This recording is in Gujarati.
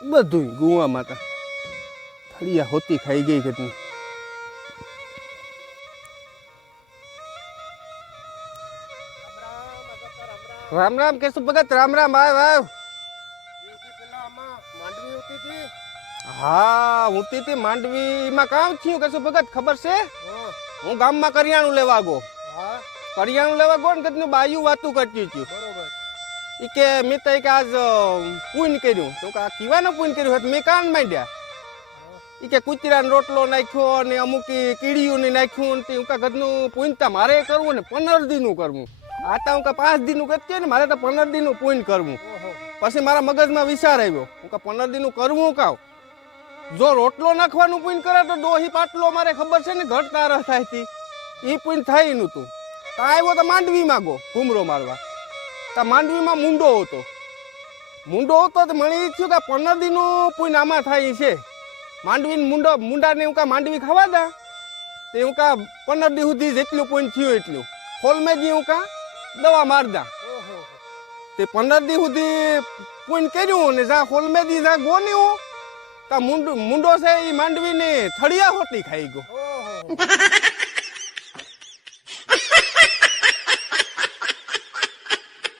બધું ગુવા માતા થળિયા હોતી ખાઈ ગઈ કેટલી. રામ રામ કેશુ ભગત, રામ રામ. આવ હા ઊતી હતી માંડવી માં કામ થયું કેશુ ભગત ખબર છે? હું ગામમાં કરિયાણું લેવા ગયો. કરિયાણું લેવા ગયો ને કેટલું બાયું વાતું કરતી હતી. ઈ કે મેં તો કે આજ પૂન કર્યું તો કે કીવાનું પૂન કર્યું હતું મેં કાન માંડ્યા. ઈ કે કૂતરાનો રોટલો નાખ્યો ને અમુક કીડીયું ને નાખ્યું ને હું કા ઘરનું પૂનતા મારે કરવું ને 15 દીનું કરવું. આ તો હું કા 5 દીનું કરતી ને મારે તો 15 દીનું પૂન કરવું. પછી મારા મગજમાં વિચાર આવ્યો હું કા 15 દીનું કરવું કાવ. જો રોટલો નાખવાનું પૂન કરે તો ડોહી પાટલો મારે ખબર છે ને ઘર તારા થાય હતી એ પૂન થાય નહોતું. તો આવ્યો તો માંડવીમાં ગો ઘૂમરો મારવા. તો માંડવીમાં મૂંડો હતો તો મને એ થયું કે 15 દીનું પૂન આમાં થાય છે. માંડવીને મુંડાને હું કા માંડવી ખાવા દા તે હું કા 15 દી સુધી જેટલું પૂન થયું એટલું ખોલમેજી હું કા દવા મારદા. તે 15 દી સુધી પૂન કર્યું ને જા ખોલમેજી જા ગોન્યું તો મુંડો છે એ માંડવીને થળિયા હોતી ખાઈ ગયો.